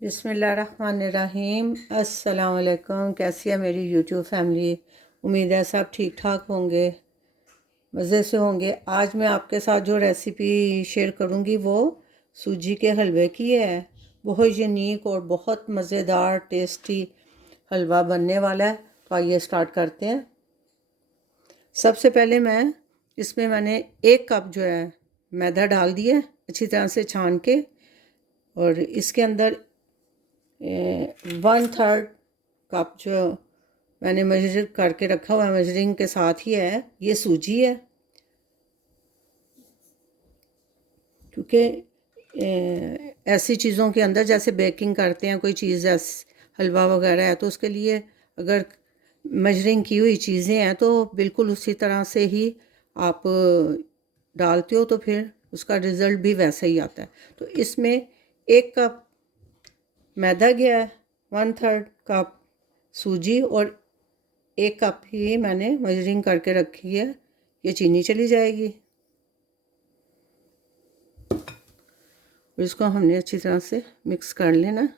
बिस्मिल्लाहिर्रहमानिर्रहीम। अस्सलाम वालेकुम। कैसी है मेरी यूट्यूब फैमिली? उम्मीद है सब ठीक ठाक होंगे, मज़े से होंगे। आज मैं आपके साथ जो रेसिपी शेयर करूंगी वो सूजी के हलवे की है। बहुत यूनिक और बहुत मज़ेदार टेस्टी हलवा बनने वाला है। तो आइए स्टार्ट करते हैं। सबसे पहले मैंने 1 कप जो है मैदा डाल दिया अच्छी तरह से छान के, और इसके अंदर 1/3 कप जो मैंने मेजर करके रखा हुआ है, मेजरिंग के साथ ही है, ये सूजी है। क्योंकि ऐसी चीज़ों के अंदर जैसे बेकिंग करते हैं, कोई चीज़ हलवा वगैरह है, तो उसके लिए अगर मेजरिंग की हुई चीज़ें हैं तो बिल्कुल उसी तरह से ही आप डालते हो, तो फिर उसका रिज़ल्ट भी वैसा ही आता है। तो इसमें 1 कप मैदा गया है, 1/3 कप सूजी, और 1 कप ही मैंने मेजरिंग करके रखी है, ये चीनी चली जाएगी। और इसको हमने अच्छी तरह से मिक्स कर लेना।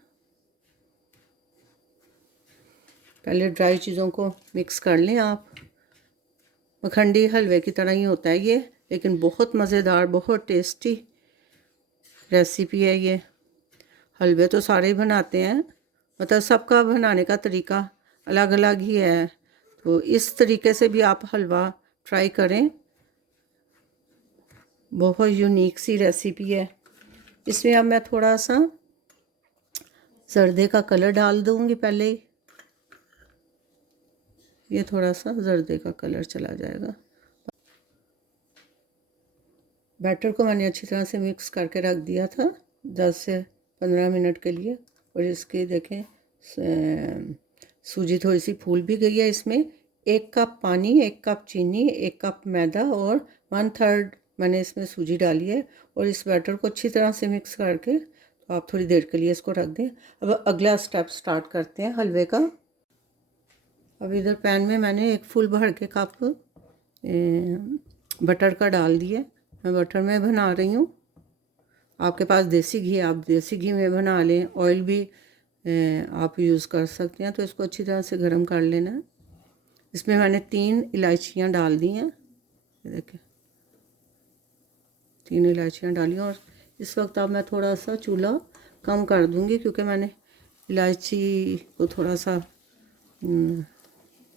पहले ड्राई चीज़ों को मिक्स कर लें आप। मखंडी हलवे की तरह ही होता है ये, लेकिन बहुत मज़ेदार, बहुत टेस्टी रेसिपी है ये। हलवे तो सारे ही बनाते हैं, मतलब सबका बनाने का तरीका अलग अलग ही है। तो इस तरीके से भी आप हलवा ट्राई करें, बहुत यूनिक सी रेसिपी है। इसमें अब मैं थोड़ा सा जर्दे का कलर डाल दूंगी पहले ही। ये थोड़ा सा जर्दे का कलर चला जाएगा। बैटर को मैंने अच्छी तरह से मिक्स करके रख दिया था 10 से 15 मिनट के लिए। और इसकी देखें सूजी थोड़ी सी फूल भी गई है। इसमें 1 कप पानी, 1 कप चीनी, 1 कप मैदा और 1/3 मैंने इसमें सूजी डाली है। और इस बैटर को अच्छी तरह से मिक्स करके तो आप थोड़ी देर के लिए इसको रख दें। अब अगला स्टेप स्टार्ट करते हैं हलवे का। अब इधर पैन में मैंने 1 फुल भर के कप बटर का डाल दिया। मैं बटर में बना रही हूँ। आपके पास देसी घी, आप देसी घी में बना लें, ऑयल भी आप यूज़ कर सकते हैं। तो इसको अच्छी तरह से गर्म कर लेना है। इसमें मैंने 3 इलायचियाँ डाल दी हैं, ये देखें 3 इलायचियाँ डाली। और इस वक्त अब मैं थोड़ा सा चूल्हा कम कर दूँगी, क्योंकि मैंने इलायची को थोड़ा सा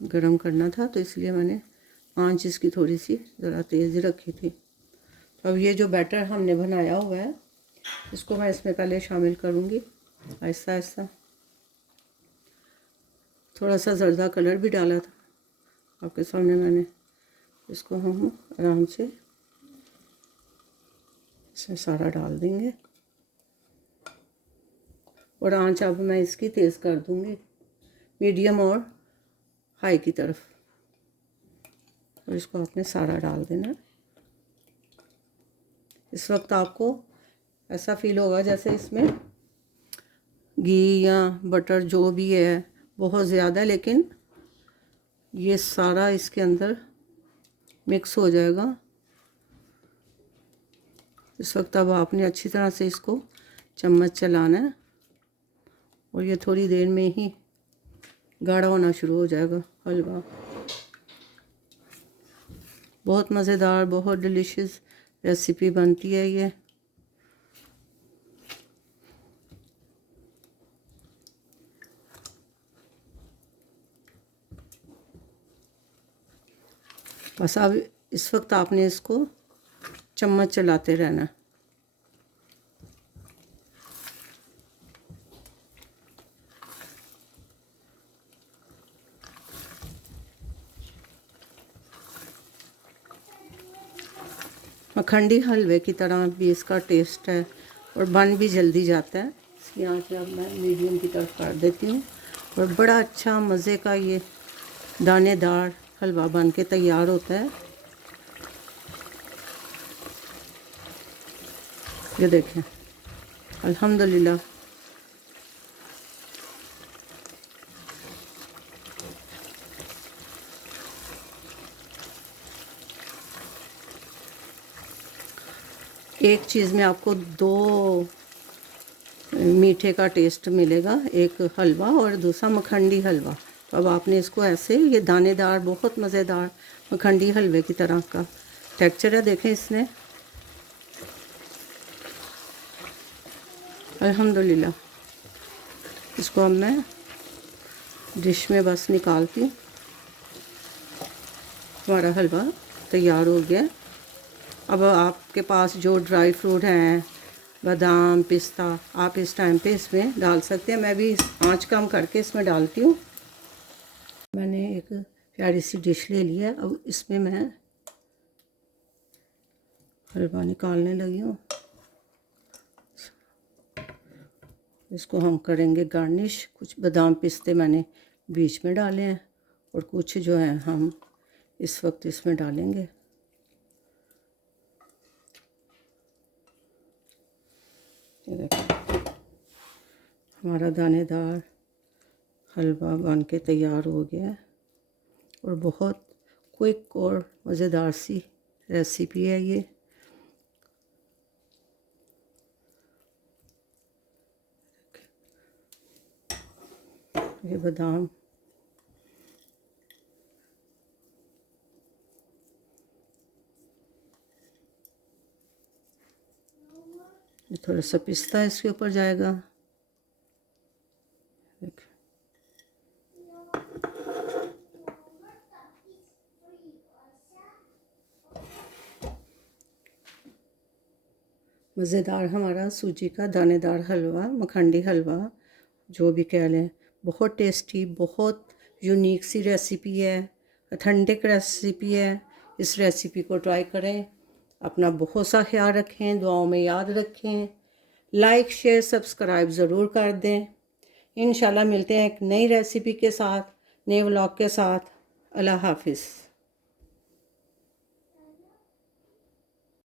गरम करना था, तो इसलिए मैंने आंच इसकी थोड़ी सी ज़रा तेज़ रखी थी। तो अब ये जो बैटर हमने बनाया हुआ है, इसको मैं इसमें पहले शामिल करूँगी आहिस्ता आहिस्ता। थोड़ा सा जर्दा कलर भी डाला था आपके सामने मैंने। इसको हम आराम से इसमें सारा डाल देंगे। और आंच अब मैं इसकी तेज़ कर दूँगी, मीडियम और हाई की तरफ। और इसको आपने सारा डाल देना। इस वक्त आपको ऐसा फील होगा जैसे इसमें घी या बटर जो भी है बहुत ज़्यादा, लेकिन ये सारा इसके अंदर मिक्स हो जाएगा। इस वक्त अब आपने अच्छी तरह से इसको चम्मच चलाना है, और ये थोड़ी देर में ही गाढ़ा होना शुरू हो जाएगा हलवा। बहुत मज़ेदार, बहुत डिलीशियस रेसिपी बनती है ये। बस अब इस वक्त आपने इसको चम्मच चलाते रहना। मखंडी हलवे की तरह भी इसका टेस्ट है, और बन भी जल्दी जाता है। इसकी आँच अब मैं मीडियम की तरफ कर देती हूँ, और बड़ा अच्छा मज़े का ये दानेदार हलवा बन के तैयार होता है। ये देखें, अल्हम्दुलिल्लाह। एक चीज़ में आपको 2 मीठे का टेस्ट मिलेगा, एक हलवा और दूसरा मखंडी हलवा। तो अब आपने इसको ऐसे, ये दानेदार बहुत मज़ेदार मखंडी हलवे की तरह का टेक्सचर है, देखें इसने। अल्हम्दुलिल्लाह। इसको अब मैं डिश में बस निकालती हूँ। हमारा हलवा तैयार हो गया। अब आपके पास जो ड्राई फ्रूट हैं, बादाम, पिस्ता, आप इस टाइम पे इसमें डाल सकते हैं। मैं भी आंच कम करके इसमें डालती हूँ। मैंने एक प्यारी सी डिश ले ली है। अब इसमें मैं हलवा निकालने लगी हूँ। इसको हम करेंगे गार्निश। कुछ बादाम पिस्ते मैंने बीच में डाले हैं और कुछ जो है हम इस वक्त इसमें डालेंगे। ये देखो, हमारा दानेदार हलवा बन के तैयार हो गया है और बहुत क्विक और मज़ेदार सी रेसिपी है ये। ये बादाम ये थोड़ा सा पिस्ता इसके ऊपर जाएगा। मज़ेदार हमारा सूजी का दानेदार हलवा, मखंडी हलवा जो भी कह लें, बहुत टेस्टी, बहुत यूनिक सी रेसिपी है, ऑथेंटिक रेसिपी है। इस रेसिपी को ट्राई करें। अपना बहुत सा ख्याल रखें, दुआओं में याद रखें। लाइक शेयर सब्सक्राइब ज़रूर कर दें। इंशाल्लाह मिलते हैं एक नई रेसिपी के साथ, नए व्लॉग के साथ। अल्लाह हाफिज़।